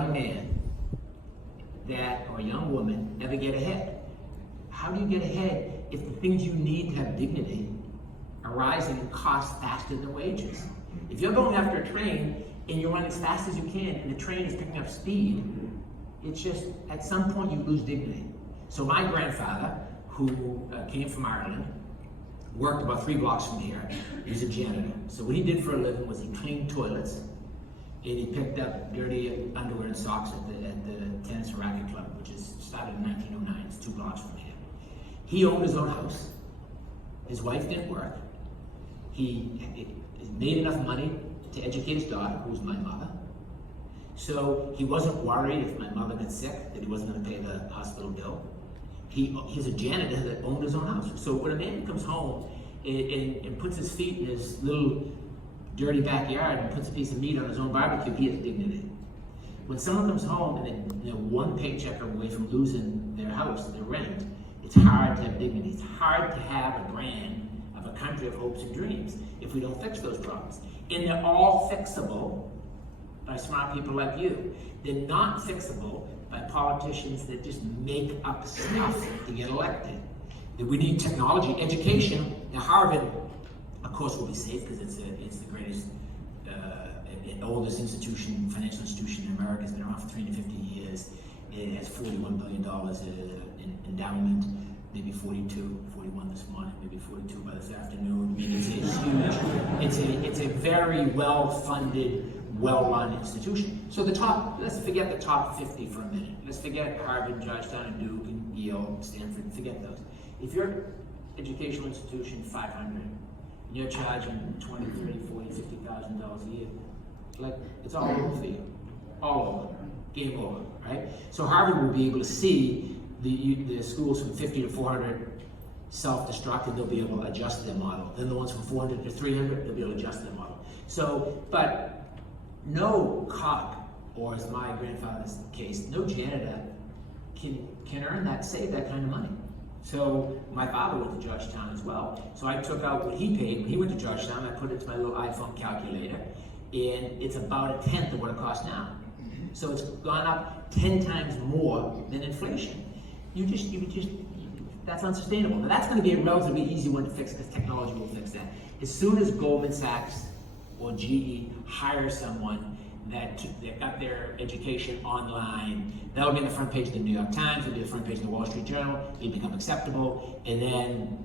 young man or a young woman never get ahead. How do you get ahead if the things you need to have dignity are rising in cost faster than wages? If you're going after a train and you're running as fast as you can and the train is picking up speed, it's just, at some point you lose dignity. So my grandfather, who came from Ireland, worked about 3 blocks from here. He was a janitor. So what he did for a living was he cleaned toilets, and he picked up dirty underwear and socks at the tennis and racket club, which is started in 1909. It's 2 blocks from here. He owned his own house. His wife didn't work. He made enough money to educate his daughter, who was my mother. So he wasn't worried if my mother got sick that he wasn't going to pay the hospital bill. He's a janitor that owned his own house. So when a man comes home and puts his feet in his little dirty backyard and puts a piece of meat on his own barbecue, he has dignity. When someone comes home and they're one paycheck away from losing their house, their rent, it's hard to have dignity. It's hard to have a brand of a country of hopes and dreams if we don't fix those problems. And they're all fixable by smart people like you. They're not fixable by politicians that just make up stuff to get elected. That we need technology, education. Now Harvard, of course, will be safe because it's the greatest, oldest institution, financial institution in America. It's been around for 350 years. It has $41 billion in endowment, maybe 41 this morning, maybe 42 by this afternoon. I mean, it's a huge, it's a very well-funded, well-run institution. So let's forget the top 50 for a minute. Let's forget Harvard, Georgetown, and Duke, and Yale, Stanford, forget those. If your educational institution 500, and you're charging $20, $30, $40, $50,000 a year, like, it's all over for you. All over. Game over, right? So Harvard will be able to see the schools from 50 to 400 self-destruct, and they'll be able to adjust their model. Then the ones from 400 to 300, they'll be able to adjust their model. So, but no cop, or as my grandfather's case, no janitor can earn that, save that kind of money. So my father went to Georgetown as well. So I took out what he paid when he went to Georgetown. I put it into my little iPhone calculator, and it's about 1/10 of what it costs now. So it's gone up 10 times more than inflation. That's unsustainable. Now that's going to be a relatively easy one to fix because technology will fix that. As soon as Goldman Sachs or GE hire someone that got their education online, that'll be on the front page of the New York Times, it'll be the front page of the Wall Street Journal, it'll become acceptable, and then,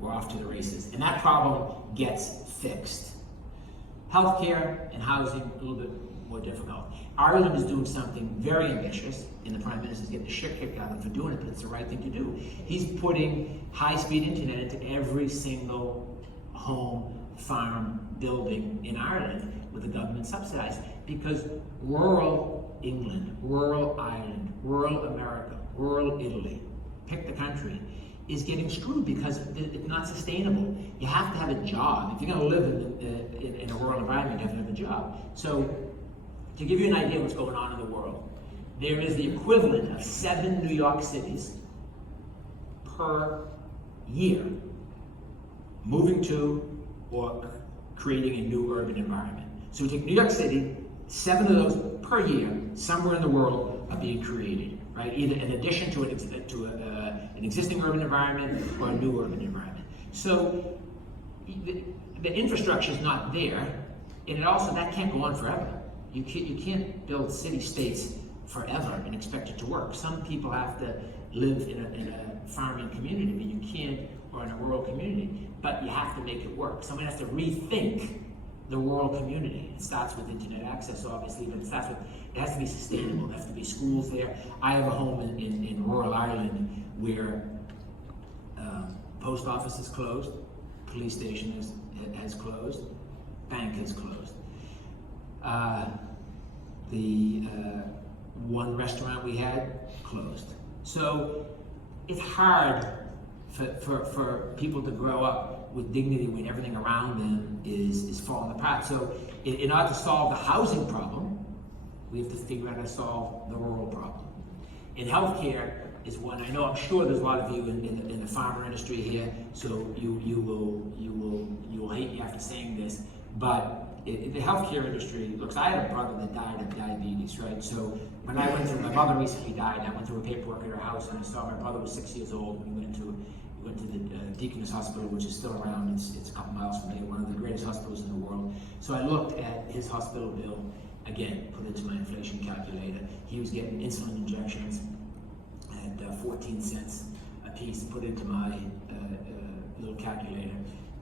we're off to the races. And that problem gets fixed. Healthcare and housing, a little bit more difficult. Ireland is doing something very ambitious, and the Prime Minister's getting the shit kicked out of him for doing it, but it's the right thing to do. He's putting high-speed internet into every single home, farm, building in Ireland with the government subsidized, because rural England, rural Ireland, rural America, rural Italy, pick the country, is getting screwed because it's not sustainable. You have to have a job. If you're going to live in a rural environment, you have to have a job. So, to give you an idea of what's going on in the world, there is the equivalent of 7 New York cities per year moving to or creating a new urban environment. So we take New York City, 7 of those per year, somewhere in the world are being created, right? Either in addition to an existing urban environment or a new urban environment. So the infrastructure is not there, and that can't go on forever. You can't build city-states forever and expect it to work. Some people have to live in a farming community, but you can't, or in a rural community, but you have to make it work. Someone has to rethink the rural community. It starts with internet access, obviously, but it has to be sustainable. There has to be schools there. I have a home in rural Ireland where post office is closed, police station has closed, bank has closed. The one restaurant we had closed. So it's hard for people to grow up with dignity when everything around them is falling apart. So in order to solve the housing problem, we have to figure out how to solve the rural problem. In healthcare is one. I'm sure there's a lot of you in the pharma industry here, so you will hate me after saying this, But the healthcare industry, looks, I had a brother that died of diabetes, right? So when I went through, my mother recently died, and I went through a paperwork at her house, and I saw my brother was 6 years old. We went to the Deaconess Hospital, which is still around. It's a couple miles from here, one of the greatest hospitals in the world. So I looked at his hospital bill, again, put it into my inflation calculator. He was getting insulin injections at 14 cents a piece, put into my little calculator,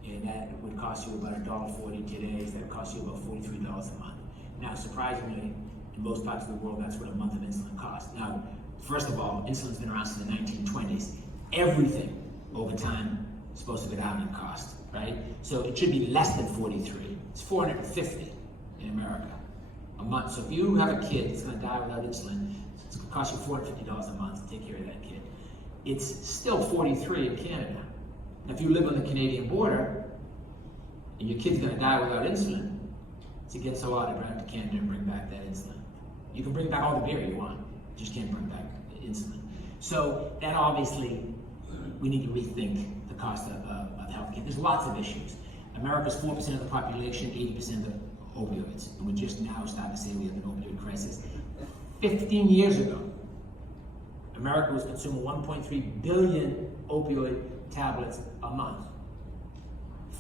and that would cost you about $1.40 today. That would cost you about $43 a month. Now, surprisingly, in most parts of the world, that's what a month of insulin costs. Now, first of all, insulin's been around since the 1920s. Everything over time is supposed to go down in cost, right? So it should be less than 43. It's 450 in America a month. So if you have a kid that's going to die without insulin, it's going to cost you $450 a month to take care of that kid. It's still 43 in Canada. Now, if you live on the Canadian border and your kid's going to die without insulin, it's against the law to drive to Canada and bring back that insulin. You can bring back all the beer you want, you just can't bring back the insulin. So that obviously, we need to rethink the cost of healthcare. There's lots of issues. America's 4% of the population, 80% of opioids. And we're just now starting to say we have an opioid crisis. 15 years ago, America was consuming 1.3 billion opioid tablets a month.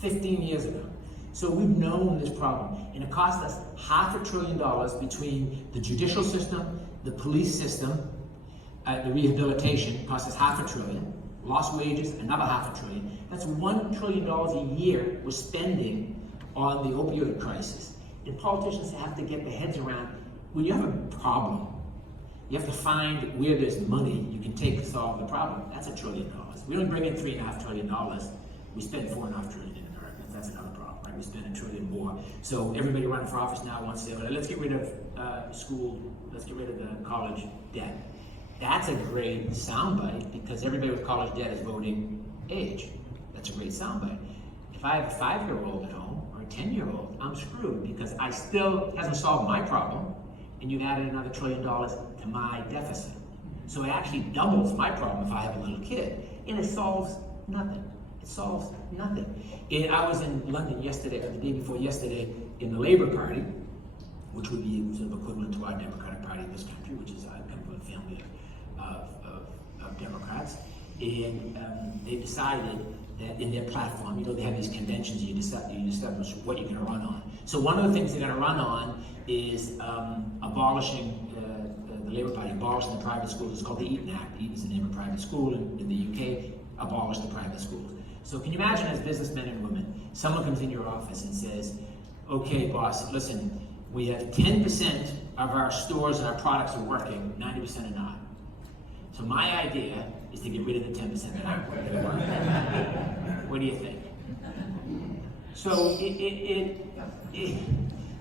15 years ago. So we've known this problem, and it cost us $500 billion between the judicial system, the police system, the rehabilitation cost us $500 billion, lost wages, another $500 billion. That's $1 trillion a year we're spending on the opioid crisis. And politicians have to get their heads around, when you have a problem, you have to find where there's money you can take to solve the problem. That's $1 trillion. We don't bring in $3.5 trillion. We spend $4.5 trillion in America. That's another problem, right? We spend $1 trillion more. So everybody running for office now wants to say, let's get rid of school, let's get rid of the college debt. That's a great soundbite because everybody with college debt is voting age. That's a great soundbite. If I have a 5-year-old at home or a 10-year-old, I'm screwed because I still hasn't solved my problem, and you've added another $1 trillion to my deficit. So it actually doubles my problem if I have a little kid, and it solves nothing. It solves nothing. And I was in London yesterday, or the day before yesterday, in the Labour Party, which would be sort of equivalent to our Democratic Party in this country, which is I come from a family of Democrats, and they decided that in their platform, they have these conventions, you establish what you're going to run on. So one of the things they're going to run on is abolishing, the Labour Party abolishing the private schools. It's called the Eton Act. Eton is the name of a private school in the UK, abolish the private schools. So can you imagine, as businessmen and women, someone comes in your office and says, okay, boss, listen, we have 10% of our stores and our products are working, 90% are not. So my idea is to get rid of the 10% that aren't working. What do you think? So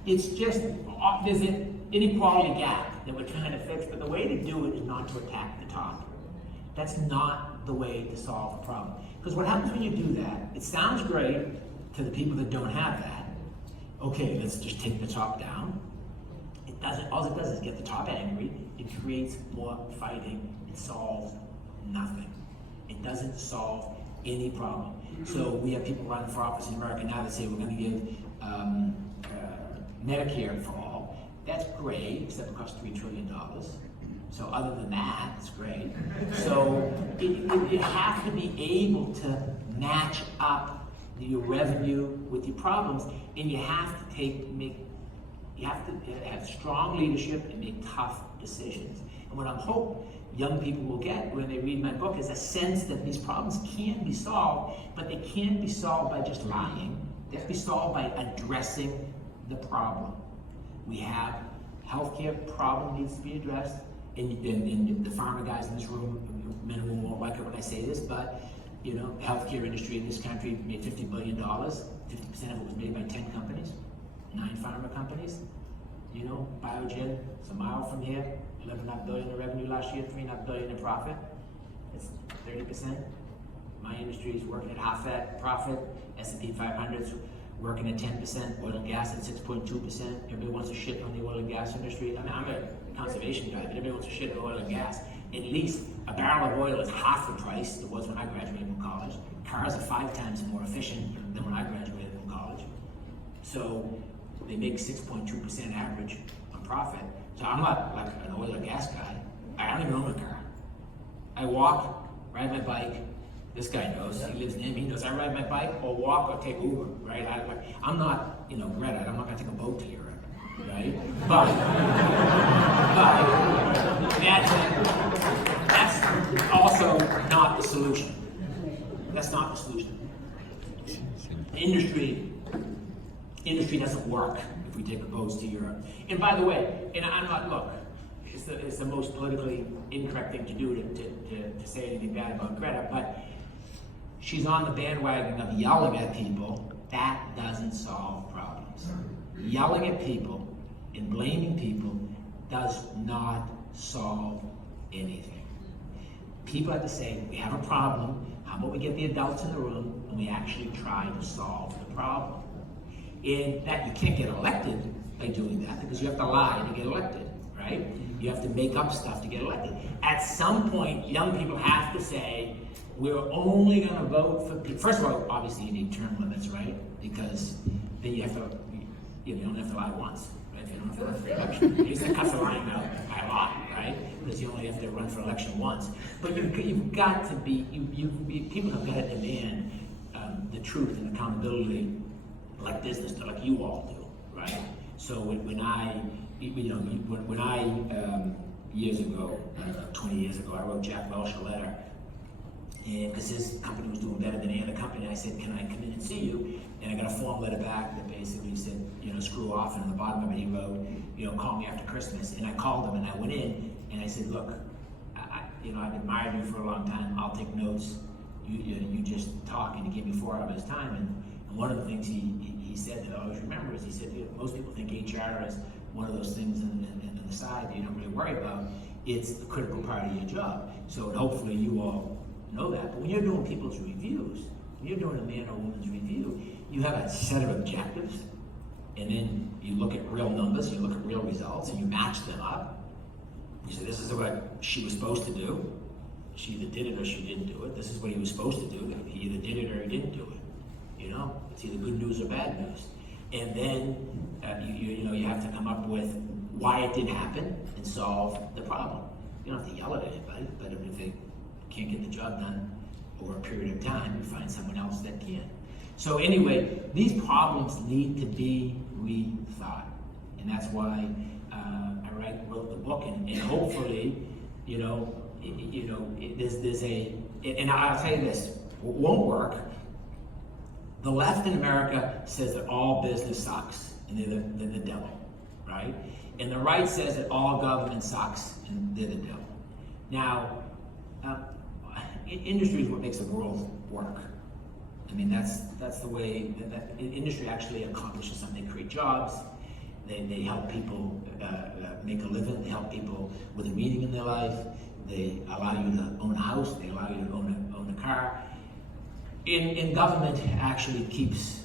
it's just, there's an inequality gap that we're trying to fix, but the way to do it is not to attack the top. That's not the way to solve a problem. Because what happens when you do that, it sounds great to the people that don't have that. Okay, let's just take the top down. It doesn't, all it does is get the top angry. It creates more fighting. It solves nothing. It doesn't solve any problem. So we have people running for office in America now that say we're going to give Medicare for all. That's great, except it costs $3 trillion. So other than that, it's great. So you have to be able to match up your revenue with your problems, and you have to have strong leadership and make tough decisions. And what I hope young people will get when they read my book is a sense that these problems can be solved, but they can't be solved by just lying. They have to be solved by addressing the problem. We have healthcare problem needs to be addressed, and the pharma guys in this room, men and women won't like it when I say this, but healthcare industry in this country made $50 billion. 50% of it was made by 10 companies, 9 pharma companies. Biogen, it's a mile from here, $11.5 billion in revenue last year, $3.5 billion in profit. It's 30%. My industry is working at half that profit. S&P 500's working at 10%. Oil and gas at 6.2%. Everybody wants to shit on the oil and gas industry. I mean, I'm a conservation guy, but everybody wants to shit on oil and gas. At least a barrel of oil is half the price it was when I graduated from college. Cars are 5 times more efficient than when I graduated from college. So they make 6.2% average on profit. So I'm not like an oil or gas guy. I don't even own a car. I walk, ride my bike. This guy knows, he lives near me, he knows I ride my bike or walk or take Uber, right? I'm not, Greta, I'm not gonna take a boat to Europe, right? But that's also not the solution. That's not the solution. Industry doesn't work if we take the boats to Europe. And by the way, and I'm not, look, it's the most politically incorrect thing to do to say anything bad about Greta, but she's on the bandwagon of yelling at people. That doesn't solve problems. Yelling at people and blaming people does not solve anything. People have to say, we have a problem, how about we get the adults in the room and we actually try to solve the problem. And that you can't get elected by doing that because you have to lie to get elected, right? You have to make up stuff to get elected. At some point, young people have to say, we're only going to vote for people. First of all, obviously you need term limits, right? Because then you don't have to lie once, right? You don't have to run for election. You used to cut the line out by a lot, right? Because you only have to run for election once. But you've got to be, people have got to demand the truth and accountability like business, like you all do, right? So when I years ago, 20 years ago, I wrote Jack Welch a letter, and because his company was doing better than any other company, I said, can I come in and see you? And I got a form letter back that basically said, screw off, and on the bottom of it he wrote, call me after Christmas. And I called him and I went in and I said, look, I've admired you for a long time, I'll take notes, you just talk, and he gave me 4 hours of his time. And one of the things he said that I always remember is he said, most people think HR is one of those things on the side that you don't really worry about. It's a critical part of your job. So hopefully you all know that. But when you're doing people's reviews, when you're doing a man or woman's review, you have a set of objectives, and then you look at real numbers, you look at real results, and you match them up. You say, this is what she was supposed to do. She either did it or she didn't do it. This is what he was supposed to do. He either did it or he didn't do it. It's either good news or bad news. And then you have to come up with why it did happen and solve the problem. You don't have to yell at anybody, but if they can't get the job done over a period of time, you find someone else that can. So anyway, these problems need to be rethought, and that's why I wrote the book. And hopefully, there's a. And I'll tell you this: it won't work. The left in America says that all business sucks and they're the devil, right? And the right says that all government sucks and they're the devil. Now, industry is what makes the world work. I mean, that's the way that industry actually accomplishes something. They create jobs, they help people make a living, they help people with a meaning in their life, they allow you to own a house, they allow you to own a car. In government actually keeps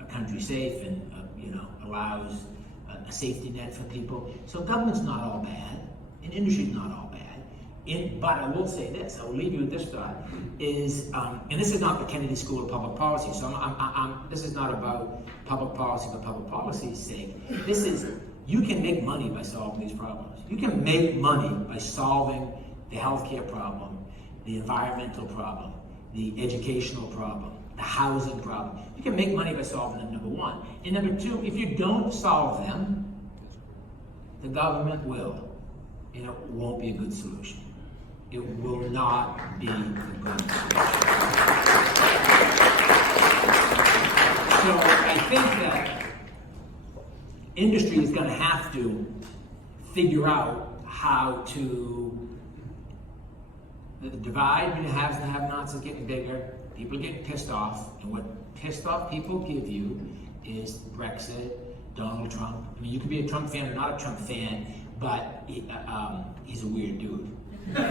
a country safe and allows a safety net for people. So government's not all bad, and industry's not all bad. But I will say this, I will leave you with this thought, is, and this is not the Kennedy School of Public Policy, so this is not about public policy for public policy's sake. This is, you can make money by solving these problems. You can make money by solving the healthcare problem, the environmental problem, the educational problem, the housing problem. You can make money by solving them, number one. And number two, if you don't solve them, the government will, and it won't be a good solution. It will not be a good solution. So I think that industry is going to have to figure out how to. The divide between the haves and the have-nots is getting bigger. People are getting pissed off, and what pissed off people give you is Brexit, Donald Trump. I mean, you can be a Trump fan or not a Trump fan, but he's a weird dude. But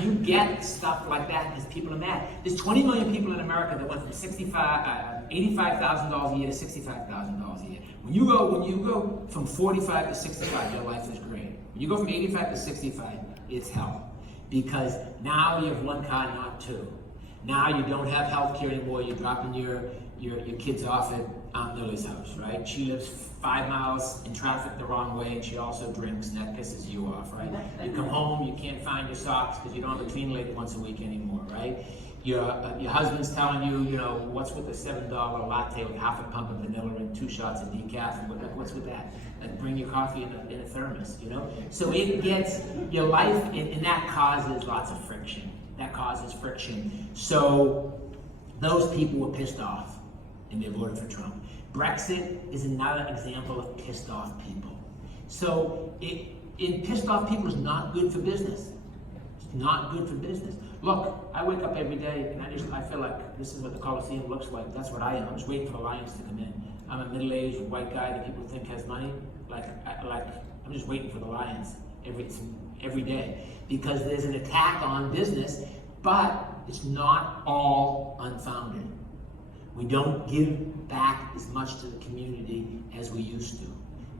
you get stuff like that because people are mad. There's 20 million people in America that went from $85,000 a year to $65,000 a year. When you go from 45 to 65, your life is great. When you go from 85 to 65, it's hell. Because now you have one car, not two. Now you don't have health care anymore. You're dropping your kids off at Aunt Lily's house, right? She lives 5 miles in traffic the wrong way, and she also drinks, and that pisses you off, right? You come home, you can't find your socks because you don't have a clean lady once a week anymore, right? Your husband's telling you, you know, what's with the $7 latte with half a pump of vanilla and 2 shots of decaf, and what's with that? Like, bring your coffee in a thermos, you know? So it gets your life, and that causes lots of friction. That causes friction. So those people were pissed off, and they voted for Trump. Brexit is another example of pissed off people. So pissed off people is not good for business. It's not good for business. Look, I wake up every day and I feel like this is what the Coliseum looks like. That's what I am. I'm just waiting for the Lions to come in. I'm a middle-aged white guy that people think has money. I'm just waiting for the Lions every day, because there's an attack on business, but it's not all unfounded. We don't give back as much to the community as we used to.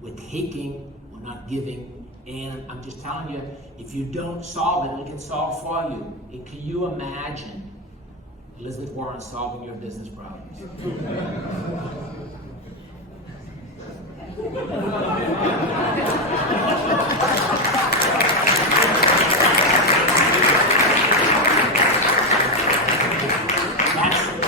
We're taking, we're not giving. And I'm just telling you, if you don't solve it, it'll get solved for you. And can you imagine Elizabeth Warren solving your business problems?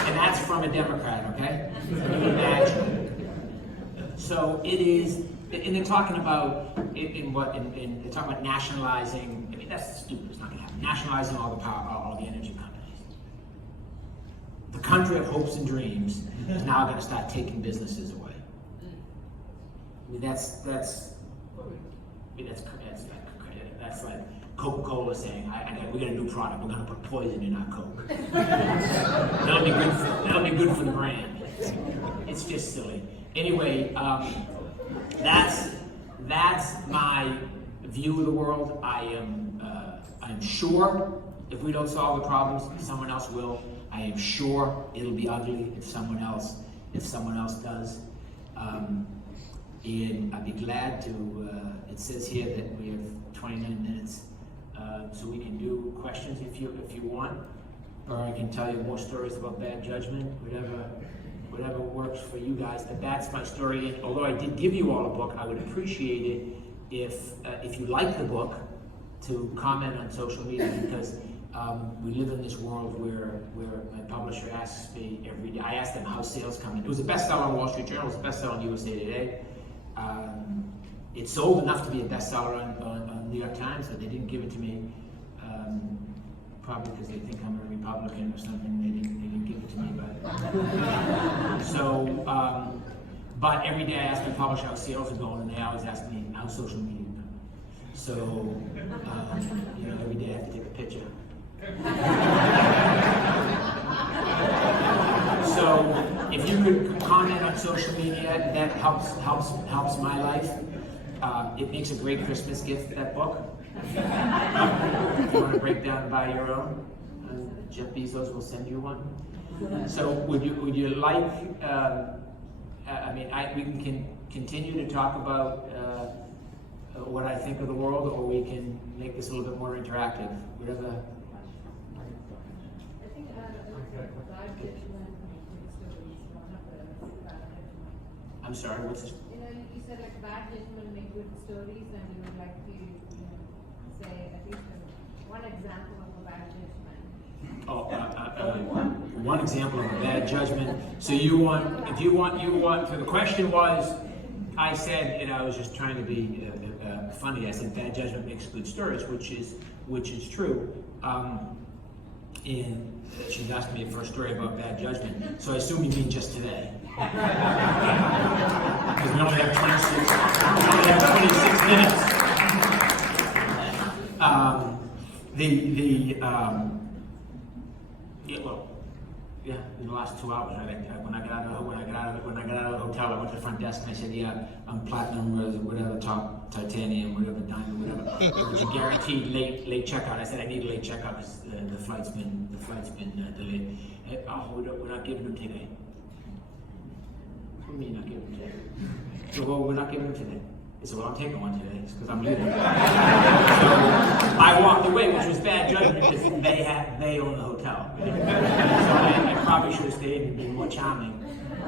That's from a Democrat, okay? Can you imagine? So it is. And they're talking about they're talking about nationalizing. I mean, that's stupid. It's not going to happen. Nationalizing all the power, all the energy companies. The country of hopes and dreams is now going to start taking businesses away. I mean, that's like Coca-Cola saying, we got a new product. We're going to put poison in our Coke. That'll be good for the brand. It's just silly. Anyway. That's my view of the world. I'm sure if we don't solve the problems, someone else will. I am sure it'll be ugly if someone else does. And I'd be glad to. It says here that we have 29 minutes, so we can do questions if you want, or I can tell you more stories about bad judgment, whatever works for you guys. But that's my story. And although I did give you all a book, I would appreciate it if you like the book to comment on social media, because we live in this world where my publisher asks me every day. I ask them how sales come in. It was a bestseller on Wall Street Journal. It was a bestseller on USA Today. It sold enough to be a bestseller on New York Times, but they didn't give it to me. Probably because they think I'm a Republican or something. They didn't give it to me, but every day I ask my publisher how sales are going, and they always ask me how social media is going. So every day I have to take a picture. So if you could comment on social media, that helps my life. It makes a great Christmas gift, that book. If you want to break down and buy your own, Jeff Bezos will send you one. So would you like? We can continue to talk about what I think of the world, or we can make this a little bit more interactive. Whatever. I think bad judgment makes good stories. One of the bad judgment. I'm sorry. What's this? You said like bad judgment make good stories, and you would like to say at least one example of a bad judgment. One example of a bad judgment. So so the question was, I said, and I was just trying to be funny. I said bad judgment makes good stories, which is true. And she's asked me for a story about bad judgment. So I assume you mean just today. Because we only have 26 minutes. In the last 2 hours, when I got out of the hotel, I went to the front desk and I said, "Yeah, I'm platinum, whatever, top titanium, whatever, diamond, whatever. It was a guaranteed late checkout." I said, "I need a late checkout because the flight's been delayed." We're not giving them today. What do you mean not giving them today? So, well, we're not giving them today. I said, "Well, I'm taking one today because I'm leaving." So I walked away, which was bad judgment because they own the hotel. probably should have stayed and been more charming.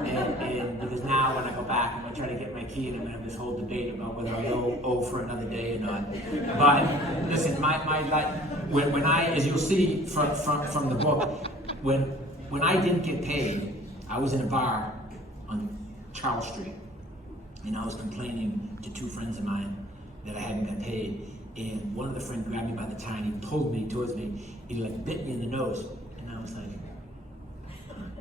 And because now when I go back, I'm gonna try to get my key and I'm gonna have this whole debate about whether I owe for another day or not. But listen, my life, when I, as you'll see from the book, when I didn't get paid, I was in a bar on Charles Street, and I was complaining to two friends of mine that I hadn't got paid. And one of the friends grabbed me by the tie and he pulled me towards me. He like bit me in the nose, and I was like,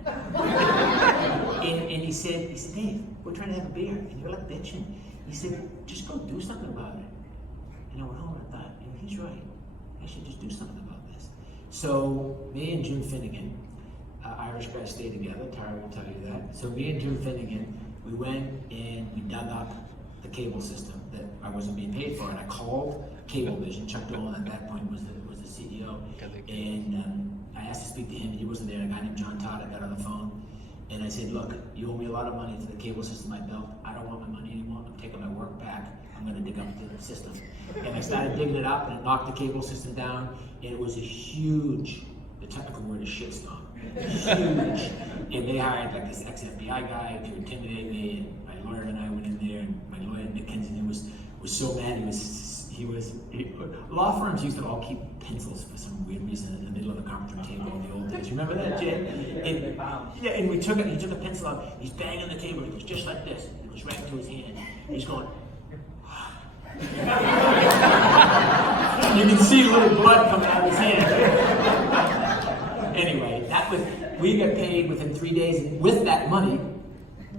and he said, Dave, we're trying to have a beer, and you're like bitching. He said, just go do something about it. And I went home and I thought, he's right. I should just do something about this. So me and Jim Finnegan, Irish guys stay together. Tara will tell you that. So me and Jim Finnegan, we went and we dug up the cable system that I wasn't being paid for, and I called Cablevision. Chuck Dolan at that point was the CEO, and I asked to speak to him. He wasn't there. A guy named John Todd, I got on the phone, and I said, look, you owe me a lot of money for the cable system I built. I don't want my money anymore. I'm taking my work back. I'm going to dig up the system. And I started digging it up, and it knocked the cable system down, and it was a huge, the technical word is shitstorm. Huge. And they hired like this ex-FBI guy to intimidate me, and my lawyer and I went in there, and my lawyer, Nick Kensington, was so mad. Law firms used to all keep pencils for some weird reason in the middle of the conference room table in the old days. Remember that, Jay? And we took it, he took a pencil out, he's banging the table, he goes just like this. It goes right into his hand. He's going, you can see a little blood coming out of his hand. Anyway, we got paid within 3 days, and with that money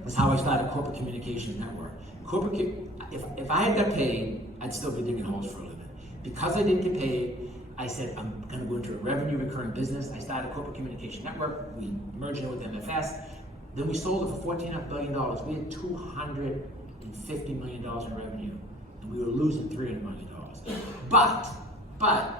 was how I started Corporate Communications Network. If I had got paid, I'd still be digging holes for a living. Because I didn't get paid, I said, I'm going to go into a revenue recurring business. I started Corporate Communication Network. We merged it with MFS. Then we sold it for $14.5 billion. We had $250 million in revenue, and we were losing $300 million. But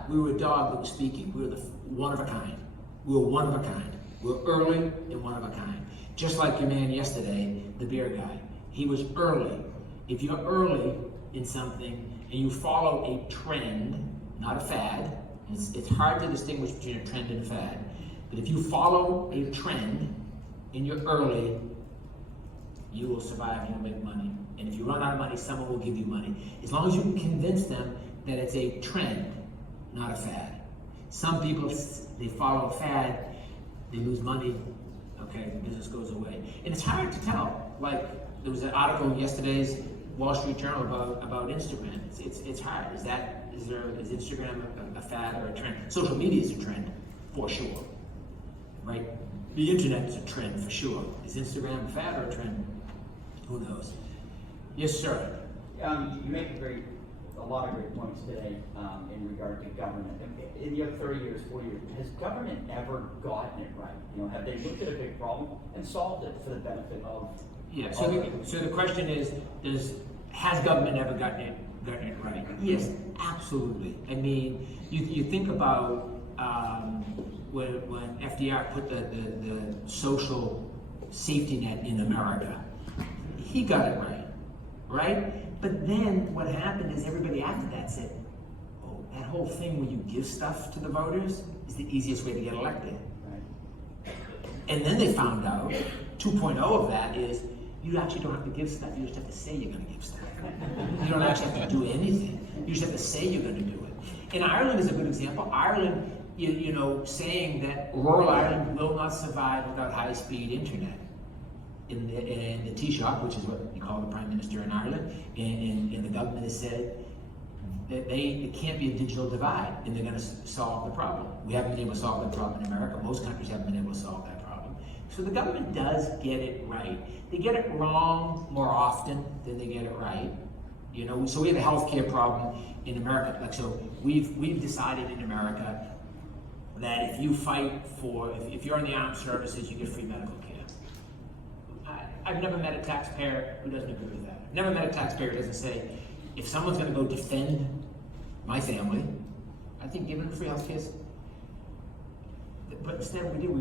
we were a dog that was speaking. We were one of a kind. We were one of a kind. We were early and one of a kind. Just like your man yesterday, the beer guy. He was early. If you're early in something and you follow a trend, not a fad, it's hard to distinguish between a trend and a fad, but if you follow a trend and you're early, you will survive, you'll make money. And if you run out of money, someone will give you money. As long as you can convince them that it's a trend, not a fad. Some people, they follow a fad, they lose money, okay, the business goes away. And it's hard to tell. Like, there was an article in yesterday's Wall Street Journal about Instagram. It's hard. Is Instagram a fad or a trend? Social media is a trend, for sure, right? The internet is a trend, for sure. Is Instagram a fad or a trend? Who knows? Yes, sir. You make a lot of great points today in regard to government. In your 30 years, 40 years, has government ever gotten it right? Have they looked at a big problem and solved it for the benefit of? Yeah. So the question is, has government ever gotten it right? Yes, absolutely. I mean, you think about when FDR put the social safety net in America, he got it right? But then what happened is everybody after that said, oh, that whole thing where you give stuff to the voters is the easiest way to get elected. Right. And then they found out, 2.0 of that is, you actually don't have to give stuff, you just have to say you're going to give stuff. You don't actually have to do anything. You just have to say you're going to do it. And Ireland is a good example. Ireland, saying that rural Ireland will not survive without high-speed internet. In the Taoiseach, which is what you call the Prime Minister in Ireland, and the government has said that it can't be a digital divide, and they're going to solve the problem. We haven't been able to solve that problem in America. Most countries haven't been able to solve that problem. So the government does get it right. They get it wrong more often than they get it right. So we have a healthcare problem in America. Like, so we've decided in America that if you fight if you're in the armed services, you get free medical care. I've never met a taxpayer who doesn't agree with that. I've never met a taxpayer who doesn't say, if someone's going to go defend my family, I think giving them free health care. But instead what we do,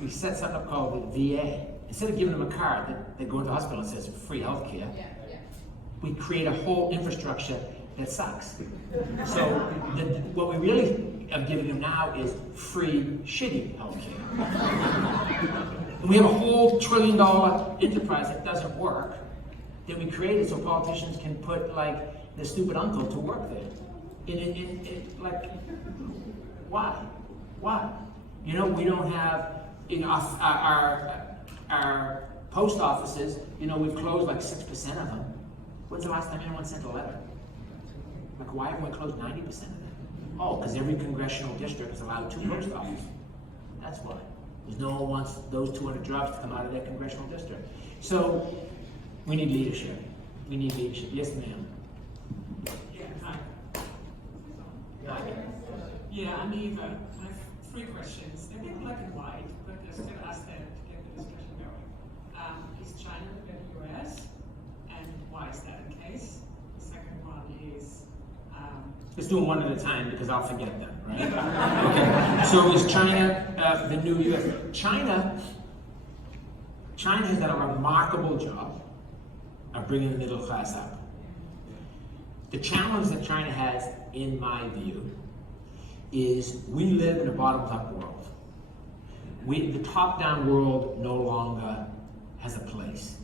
we set something up called the VA. Instead of giving them a card they go into the hospital and says free health care, we create a whole infrastructure that sucks. So what we really I'm giving them now is free, shitty healthcare. And we have a whole $1 trillion enterprise that doesn't work, that we created so politicians can put like the stupid uncle to work there. Like, why? Why? You know, we don't have, you know, our post offices, you know, we've closed like 6% of them. When's the last time anyone sent a letter? Like, why haven't we closed 90% of them? Oh, because every congressional district is allowed 2 post offices. That's why. Because no one wants those 200 jobs to come out of their congressional district. So, we need leadership. We need leadership. Yes, ma'am. Yeah, hi. Hi. Yeah, I'm Eva. I have 3 questions. They're a bit black and white, but I still ask them to get the discussion going. Is China the better US? And why is that the case? The second one is... Let's do them one at a time because I'll forget them, right? Okay. So is China the new US? China has done a remarkable job of bringing the middle class up. The challenge that China has, in my view, is we live in a bottoms-up world. The top-down world no longer has a place.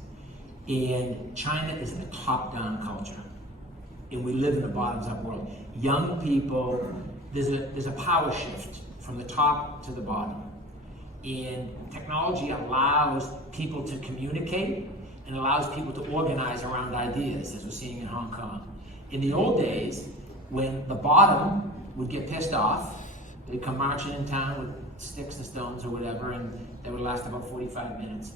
And China is a top-down culture. And we live in a bottoms-up world. Young people, there's a power shift from the top to the bottom. And technology allows people to communicate and allows people to organize around ideas, as we're seeing in Hong Kong. In the old days, when the bottom would get pissed off, they'd come marching in town with sticks and stones or whatever, and that would last about 45 minutes.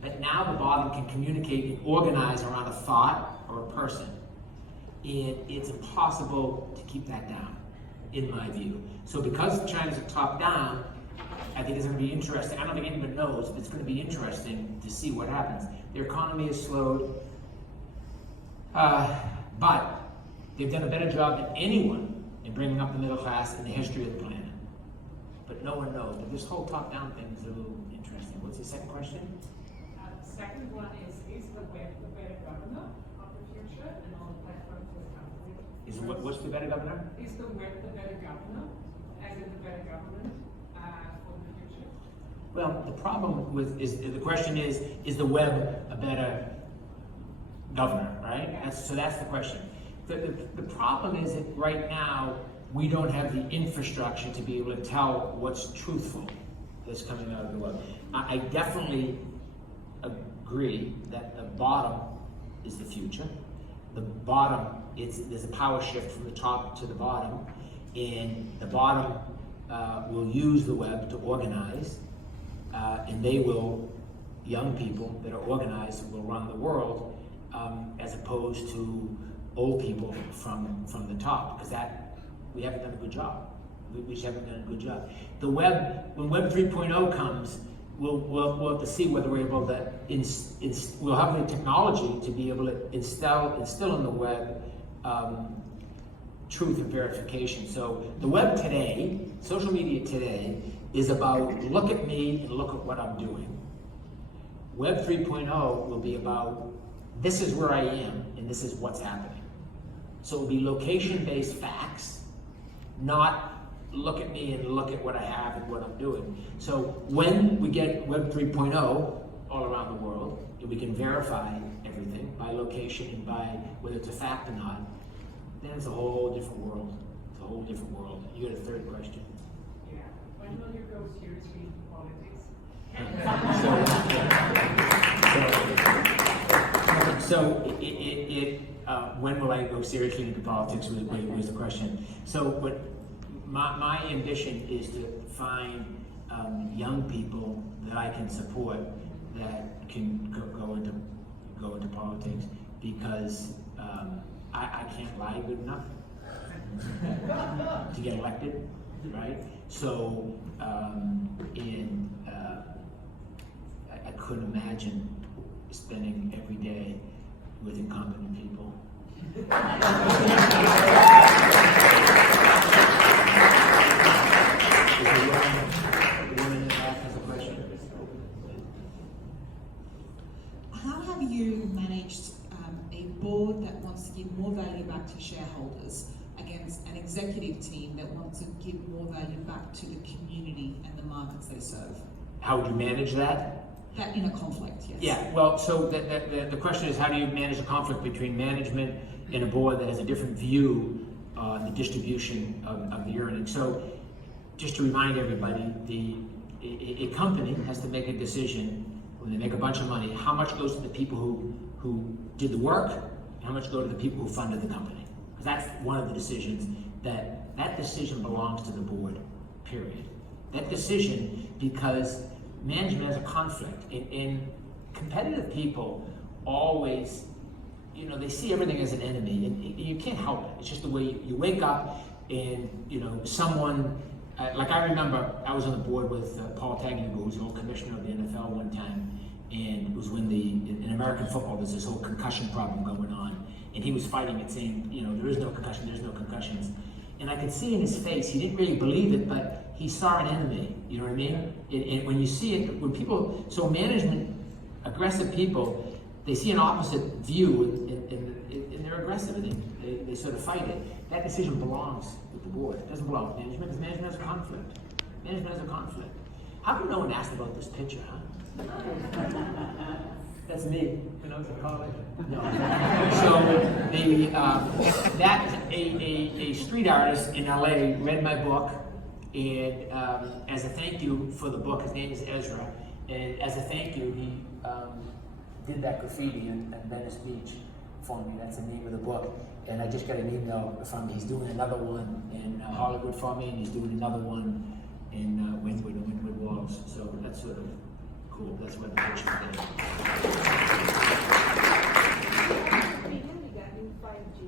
But now the bottom can communicate and organize around a thought or a person. And it's impossible to keep that down, in my view. So because China's a top-down, I think it's going to be interesting. I don't think anyone knows, but it's going to be interesting to see what happens. Their economy has slowed, but they've done a better job than anyone in bringing up the middle class in the history of the planet. But no one knows. But this whole top-down thing is a little interesting. What's the second question? The second one is the web the better governor of the future and all the platforms will come with it? What's the better governor? Is the web the better governor, as in the better government for the future? Well, the problem the question is the web a better governor, right? So that's the question. The problem is that right now, we don't have the infrastructure to be able to tell what's truthful that's coming out of the web. I definitely agree that the bottom is the future. The bottom, there's a power shift from the top to the bottom, and the bottom will use the web to organize, and young people that are organized will run the world, as opposed to old people from the top, because we haven't done a good job. We just haven't done a good job. The web, when Web 3.0 comes, we'll have to see whether we're able to, we'll have the technology to be able to instill in the web truth and verification. So the web today, social media today, is about look at me and look at what I'm doing. Web 3.0 will be about this is where I am and this is what's happening. So it'll be location-based facts, not look at me and look at what I have and what I'm doing. So when we get Web 3.0 all around the world, and we can verify everything by location and by whether it's a fact or not, then it's a whole different world. It's a whole different world. You got a third question? Yeah. When will you go seriously into politics? When will I go seriously into politics was the question. So my ambition is to find young people that I can support that can go into politics, because I can't lie good enough to get elected, right? So I couldn't imagine spending every day with incompetent people. How have you managed a board that wants to give more value back to shareholders against an executive team that want to give more value back to the community and the markets they serve? How would you manage that? That in a conflict, yes. Yeah, well, so the question is, how do you manage the conflict between management and a board that has a different view on the distribution of the earnings? So, just to remind everybody, a company has to make a decision when they make a bunch of money, how much goes to the people who did the work, and how much go to the people who funded the company. Because that's one of the decisions, that decision belongs to the board, period. That decision, because management has a conflict. In competitive people always, you know, they see everything as an enemy, and you can't help it. It's just the way you wake up, and you know, someone, like I remember I was on the board with Paul Tagliabue, who was the old commissioner of the NFL one time, and it was when in American football there's this whole concussion problem going on, and he was fighting it, saying, you know, there is no concussion, there's no concussions. And I could see in his face, he didn't really believe it, but he saw an enemy, you know what I mean? And when you see it, when people, so management, aggressive people, they see an opposite view, and they're aggressive, and they sort of fight it. That decision belongs with the board. It doesn't belong with management, because management has a conflict. Management has a conflict. How come no one asked about this picture, huh? That's me when I was in college. No. So a street artist in LA read my book, and as a thank you for the book, his name is Ezra, and as a thank you, he did that graffiti in Venice Beach for me. That's the name of the book. And I just got an email from him. He's doing another one in Hollywood for me, and he's doing another one in Wynwood Walls. So that's sort of cool. That's where the picture is. Regarding 5G,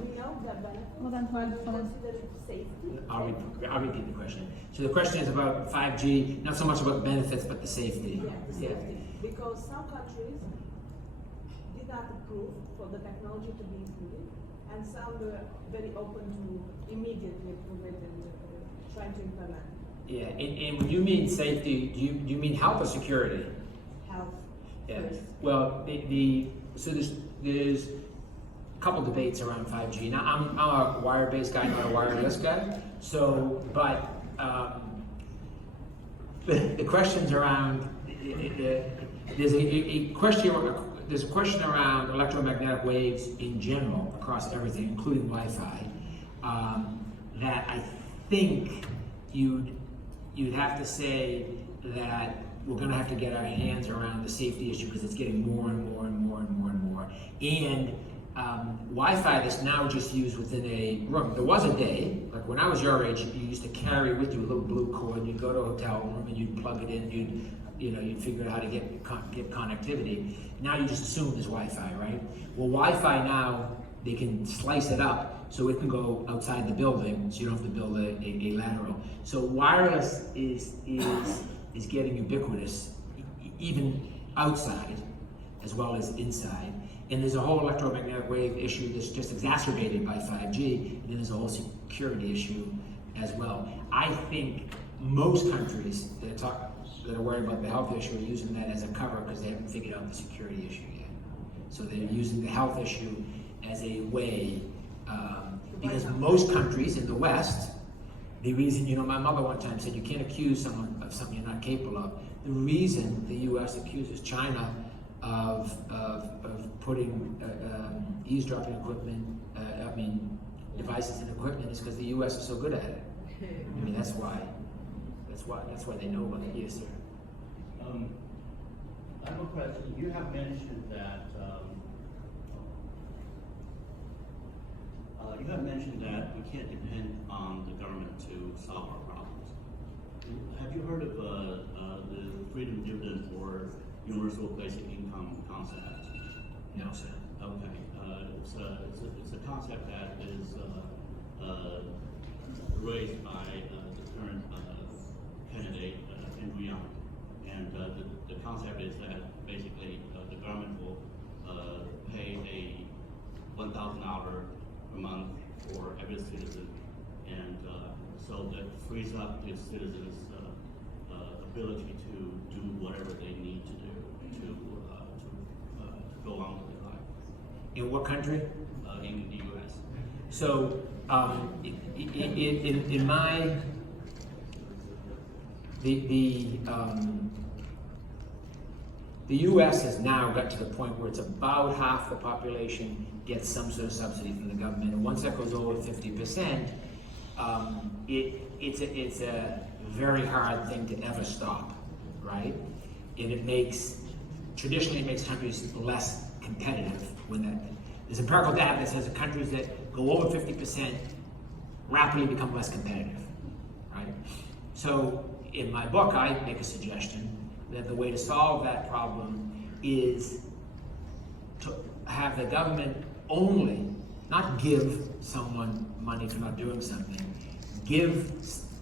we know the benefits, consider safety. I'll repeat the question. So the question is about 5G, not so much about benefits, but the safety. Yeah, the safety. Because some countries did not approve for the technology to be included, and some were very open to immediately approve it and trying to implement. Yeah, and when you mean safety, do you mean health or security? Health. Yeah. First. Well, so there's a couple debates around 5G. Now I'm a wire-based guy, not a wireless guy. So, but the questions around there's a question around electromagnetic waves in general across everything, including Wi-Fi, that I think you'd have to say that we're going to have to get our hands around the safety issue, because it's getting more and more and more and more and more. And Wi-Fi that's now just used within a room. There was a day, like when I was your age, you used to carry with you a little blue cord. You'd go to a hotel room and you'd plug it in. You'd figure out how to get connectivity. Now you just assume there's Wi-Fi, right? Well, Wi-Fi now, they can slice it up so it can go outside the building, so you don't have to build a lateral. So wireless is getting ubiquitous, even outside as well as inside. And there's a whole electromagnetic wave issue that's just exacerbated by 5G, and then there's a whole security issue as well. I think most countries that are worried about the health issue are using that as a cover because they haven't figured out the security issue yet. So they're using the health issue as a way, because most countries in the West, the reason, my mother one time said you can't accuse someone of something you're not capable of. The reason the US accuses China of putting eavesdropping equipment, devices and equipment is because the US is so good at it. That's why they know about it. Yes, sir. I have a question. You have mentioned that we can't depend on the government to solve our problems. Have you heard of the freedom dividend or universal basic income concept? No, sir. Okay. It's a concept that is raised by the current candidate, Andrew Young. And the concept is that basically the government will pay a $1,000 per month for every citizen, and so that frees up the citizens' ability to do whatever they need to do to go on with their life. In what country? In the U.S. So in my, the U.S. has now got to the point where it's about half the population gets some sort of subsidy from the government, and once that goes over 50%, it's a very hard thing to ever stop, right? And traditionally it makes countries less competitive when that. There's empirical data that says that countries that go over 50% rapidly become less competitive, right? So in my book, I make a suggestion that the way to solve that problem is to have the government only, not give someone money for not doing something,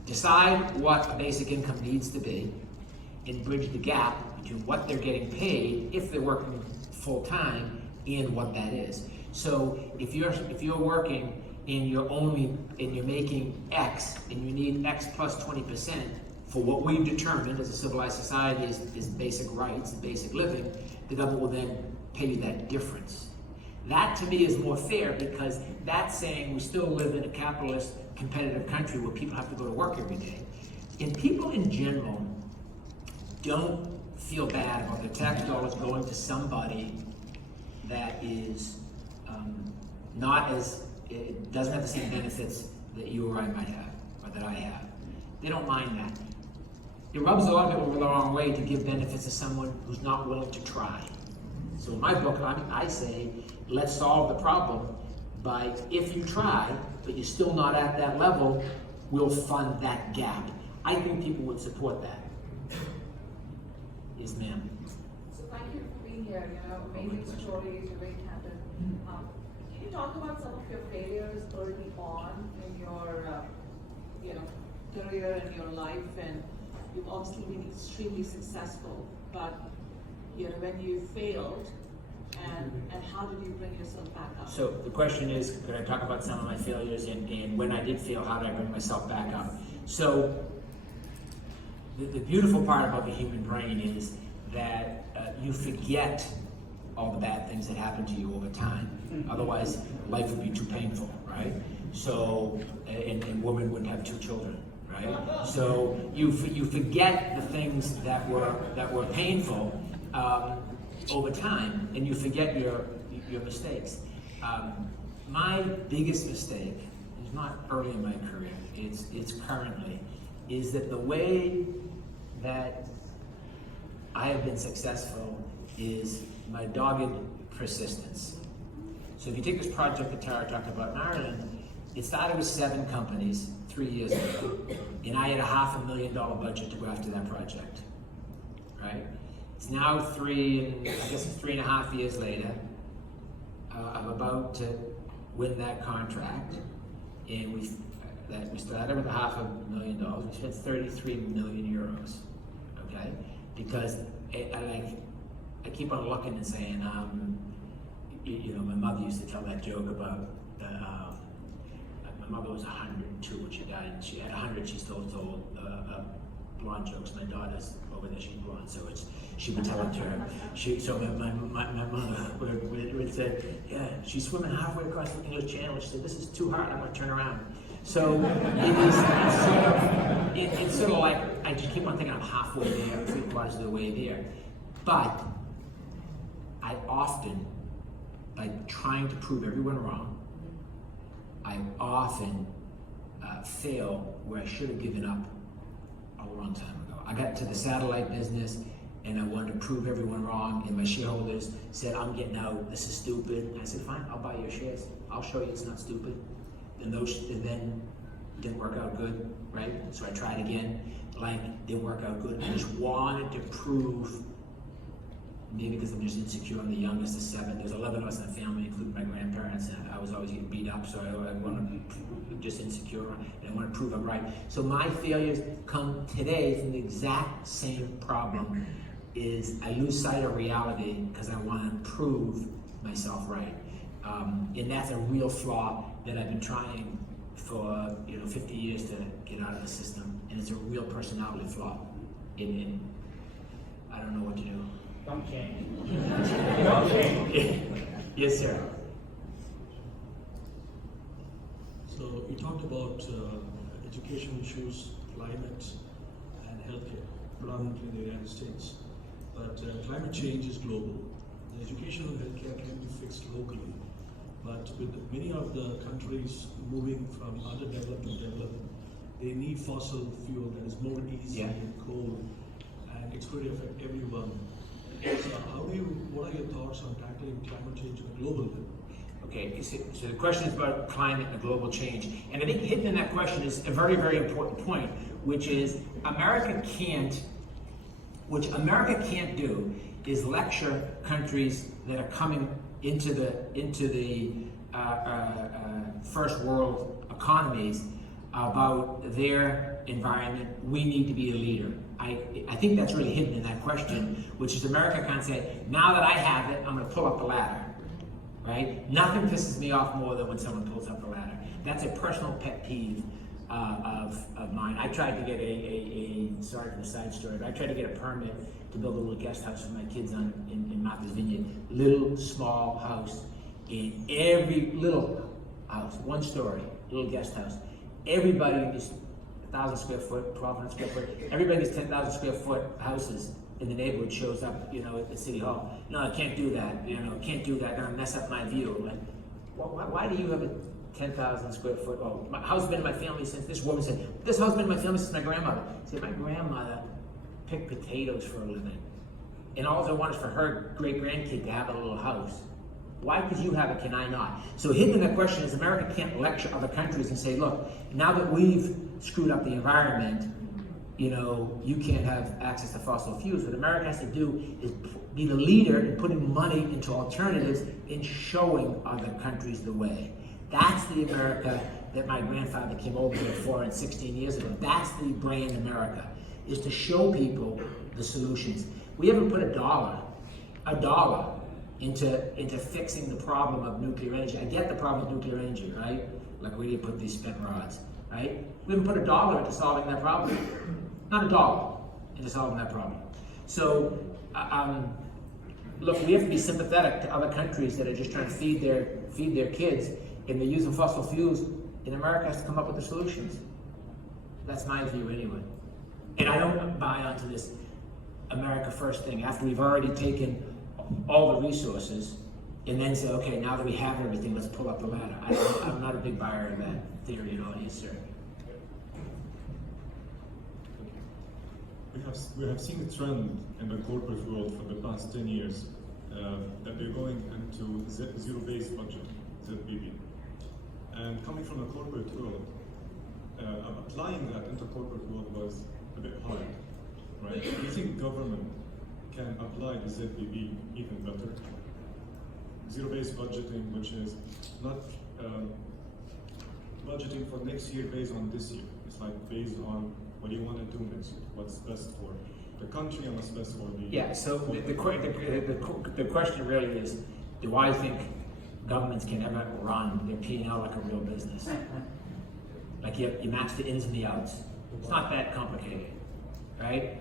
decide what a basic income needs to be and bridge the gap between what they're getting paid if they're working full time and what that is. So if you're working and you're making X and you need X plus 20% for what we've determined as a civilized society is basic rights and basic living, the government will then pay you that difference. That to me is more fair because that's saying we still live in a capitalist competitive country where people have to go to work every day. And people in general don't feel bad about their tax dollars going to somebody that is it doesn't have the same benefits that you or I might have, or that I have. They don't mind that. It rubs a lot of people the wrong way to give benefits to someone who's not willing to try. So in my book, I say, let's solve the problem by, if you try, but you're still not at that level, we'll fund that gap. I think people would support that. Yes, ma'am. So thank you for being here. Amazing stories, you're very candid. Can you talk about some of your failures early on in your, career and your life? And you've obviously been extremely successful, but when you failed, and how did you bring yourself back up? So the question is, could I talk about some of my failures and when I did fail, how did I bring myself back up? So the beautiful part about the human brain is that you forget all the bad things that happen to you over time. Otherwise, life would be too painful, right? So, and women wouldn't have 2 children, right? So you forget the things that were painful over time, and you forget your mistakes. My biggest mistake is not early in my career; it's currently, is that the way that I have been successful is my dogged persistence. So if you take this project that Tara talked about in Ireland, it started with 7 companies 3 years ago, and I had a $500,000 budget to go after that project, right? It's now 3.5 years later. I'm about to win that contract, and we started with $500,000. We spent 33 million euros, okay? Because I keep on looking and saying, my mother used to tell that joke about my mother was 102 when she died, and she had 100. She still told blonde jokes. My daughter's over there; she's blonde, so she would tell it to her. So my mother would say, "Yeah, she's swimming halfway across the English Channel." She said, "This is too hard. I'm going to turn around." So it's sort of like I just keep on thinking I'm halfway there, 3/4 of the way there. But I often, by trying to prove everyone wrong, I often fail where I should have given up a long time ago. I got to the satellite business and I wanted to prove everyone wrong, and my shareholders said, "I'm getting out, this is stupid." And I said, "Fine, I'll buy your shares. I'll show you it's not stupid." And then didn't work out good, right? So I tried again, didn't work out good. I just wanted to prove, maybe because I'm just insecure, I'm the youngest of 7. There's 11 of us in the family, including my grandparents, and I was always getting beat up, so I want to just insecure, and I want to prove I'm right. So my failures come today from the exact same problem, is I lose sight of reality because I want to prove myself right. And that's a real flaw that I've been trying for 50 years to get out of the system, and it's a real personality flaw. And I don't know what to do. Don't change. Don't change. Yes, sir. So you talked about education issues, climate, and healthcare, predominantly in the United States. But climate change is global. The education and healthcare can be fixed locally. But with many of the countries moving from underdeveloped to developed, they need fossil fuel that is more easy and coal, and it's going to affect everyone. So what are your thoughts on tackling climate change at a global level? Okay, so the question is about climate and global change. And I think hidden in that question is a very, very important point, which is America can't do is lecture countries that are coming into the first world economies about their environment. We need to be a leader. I think that's really hidden in that question, which is America can't say, now that I have it, I'm going to pull up the ladder, right? Nothing pisses me off more than when someone pulls up the ladder. That's a personal pet peeve of mine. I tried to get sorry for the side story, but I tried to get a permit to build a little guest house for my kids in Martha's Vineyard. Little, small house, in every little house, 1 story, little guest house. Everybody in this 1,000 square foot, 1,200 square foot, everybody in these 10,000 square foot houses in the neighborhood shows up, at the city hall. No, I can't do that, can't do that, gonna mess up my view. Like, why do you have a 10,000 square foot? Oh, my house has been in my family since, this woman said, this house has been in my family since my grandmother. See, my grandmother picked potatoes for a living. And all I want is for her great-grandkid to have a little house. Why could you have it, can I not? So hidden in that question is America can't lecture other countries and say, look, now that we've screwed up the environment, you can't have access to fossil fuels. What America has to do is be the leader in putting money into alternatives and showing other countries the way. That's the America that my grandfather came over here for 16 years ago. That's the brand America, is to show people the solutions. We haven't put a dollar into fixing the problem of nuclear energy. I get the problem of nuclear energy, right? Like where do you put these spent rods, right? We haven't put a dollar into solving that problem. Not a dollar into solving that problem. So, look, we have to be sympathetic to other countries that are just trying to feed their kids, and they're using fossil fuels, and America has to come up with the solutions. That's my view anyway. And I don't buy onto this America first thing after we've already taken all the resources and then say, okay, now that we have everything, let's pull up the ladder. I'm not a big buyer of that theory at all. Yes, sir. We have seen a trend in the corporate world for the past 10 years that they're going into zero-based budget, ZBB. And coming from the corporate world, applying that into corporate world was a bit hard, right? Do you think government can apply the ZBB even better? Zero-based budgeting, which is not budgeting for next year based on this year. It's like based on what do you want to do next year, what's best for the country and what's best for the... Yeah, so the question really is, do I think governments can ever run their P&L like a real business? Like you match the ins and the outs. It's not that complicated, right?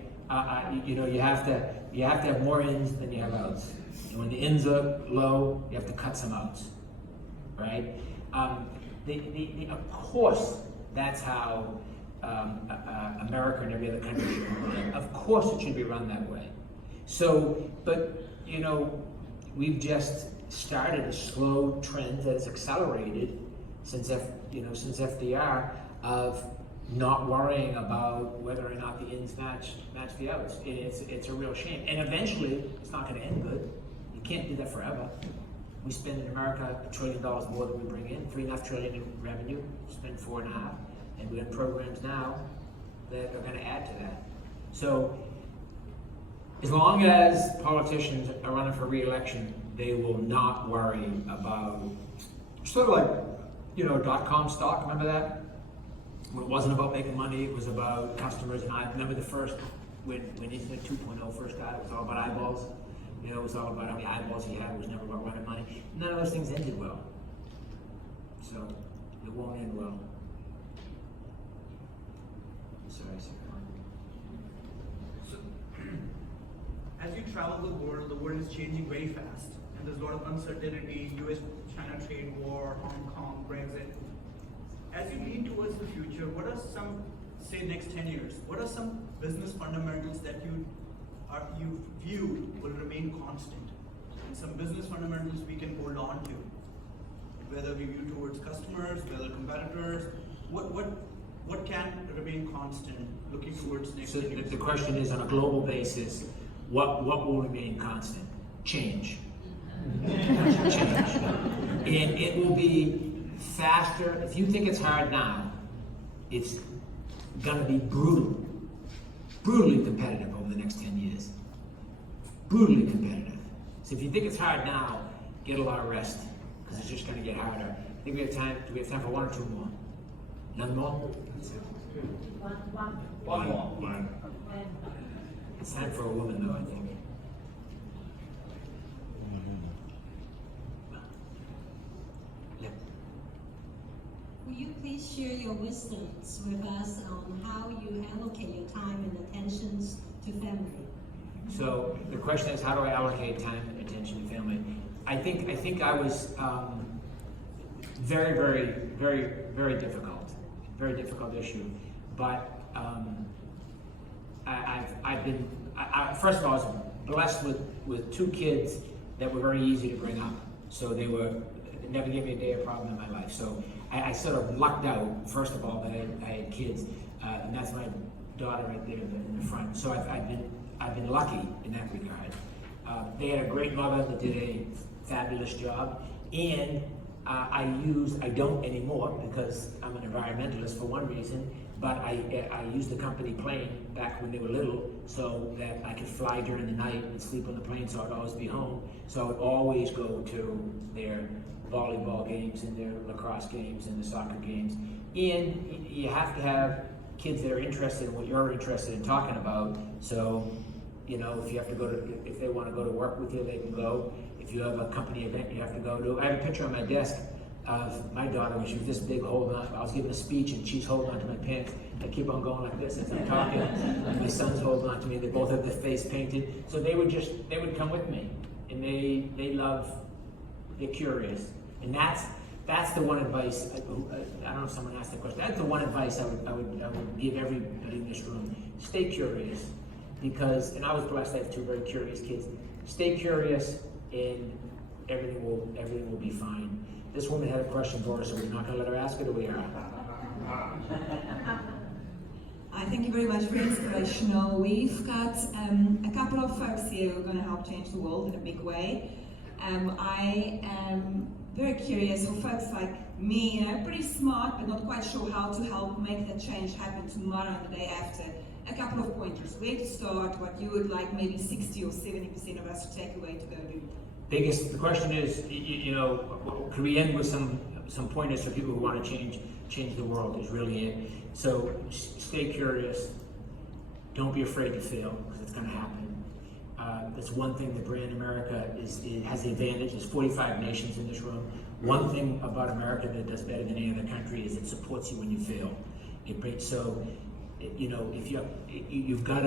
You have to have more ins than you have outs. And when the ins are low, you have to cut some outs, right? Of course, that's how America and every other country should be run. Of course, it should be run that way. So, but we've just started a slow trend that has accelerated since FDR of not worrying about whether or not the ins match the outs. It's a real shame. And eventually, it's not going to end good. You can't do that forever. We spend in America $1 trillion more than we bring in, $3.5 trillion in revenue, spend $4.5, and we have programs now that are going to add to that. So, as long as politicians are running for re-election, they will not worry about, sort of like, .com stock, remember that? When it wasn't about making money, it was about customers, and I remember the first, when Internet 2.0 first got it was all about eyeballs. It was all about how many eyeballs you had, it was never about running money. None of those things ended well. So, it won't end well. Sorry, sir. So, as you travel the world is changing very fast, and there's a lot of uncertainty, US-China trade war, Hong Kong, Brexit. as you lean towards the future, what are some, say next 10 years, what are some business fundamentals that you view will remain constant? And some business fundamentals we can hold on to, whether we view towards customers, whether competitors, what can remain constant looking towards next 10 years? The question is, on a global basis, what will remain constant? Change. Change. And it will be faster. If you think it's hard now, it's gonna be brutally competitive over the next 10 years. Brutally competitive. So if you think it's hard now, get a lot of rest, because it's just gonna get harder. I think we have time. Do we have time for one or two more? None more? One more. One. It's time for a woman, though, I think. Will you please share your wisdoms with us on how you allocate your time and attentions to family? So the question is, how do I allocate time and attention to family? I think I was very difficult, very difficult issue. But I've been first of all, I was blessed with two kids that were very easy to bring up. So they never gave me a day of problem in my life. So I sort of lucked out, first of all, that I had kids, and that's my daughter right there in the front. So I've been lucky in that regard. They had a great mother that did a fabulous job, and I don't anymore because I'm an environmentalist for one reason, but I used the company plane back when they were little so that I could fly during the night and sleep on the plane, so I'd always be home. So I would always go to their volleyball games and their lacrosse games and the soccer games. And you have to have kids that are interested in what you're interested in talking about. So, you know, if you have to if they want to go to work with you, they can go. If you have a company event you have to go to. I have a picture on my desk of my daughter when she was this big holding on. I was giving a speech and she's holding on to my pants. I keep on going like this as I'm talking. And my son's holding on to me. They both have their face painted. So they would come with me. And they love, they're curious. And that's the one advice. I don't know if someone asked the question. That's the one advice I would give everybody in this room. Stay curious, because, and I was blessed. I have two very curious kids. Stay curious, and everything will be fine. This woman had a question for us, so we're not going to let her ask it, or we are. Thank you very much, very inspirational. We've got a couple of folks here who are going to help change the world in a big way. I am very curious for folks like me, you know, pretty smart, but not quite sure how to help make that change happen tomorrow and the day after. A couple of pointers, where to start, what you would like maybe 60 or 70% of us to take away to go do. The question is, you know, can we end with some pointers for people who want to change the world is really it. So stay curious, don't be afraid to fail, because it's going to happen. That's one thing that Brand America has the advantage. There's 45 nations in this room. One thing about America that does better than any other country is it supports you when you fail. So, you know, if you've got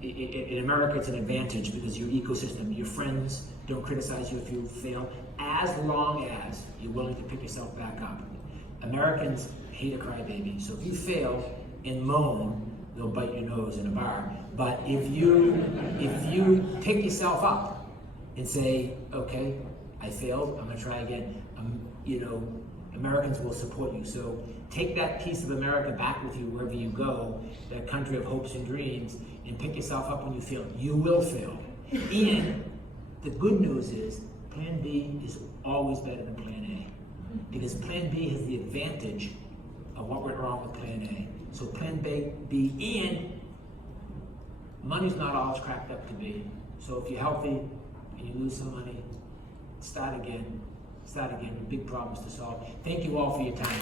in America it's an advantage because your ecosystem, your friends don't criticize you if you fail, as long as you're willing to pick yourself back up. Americans hate a crybaby, so if you fail and moan, they'll bite your nose in a bar. But if you pick yourself up and say, okay, I failed, I'm gonna try again, you know, Americans will support you. So take that piece of America back with you wherever you go, that country of hopes and dreams, and pick yourself up when you fail. You will fail. And the good news is, Plan B is always better than Plan A, because Plan B has the advantage of what went wrong with Plan A. So Plan B, and money's not all it's cracked up to be. So if you're healthy and you lose some money, start again, big problems to solve. Thank you all for your time.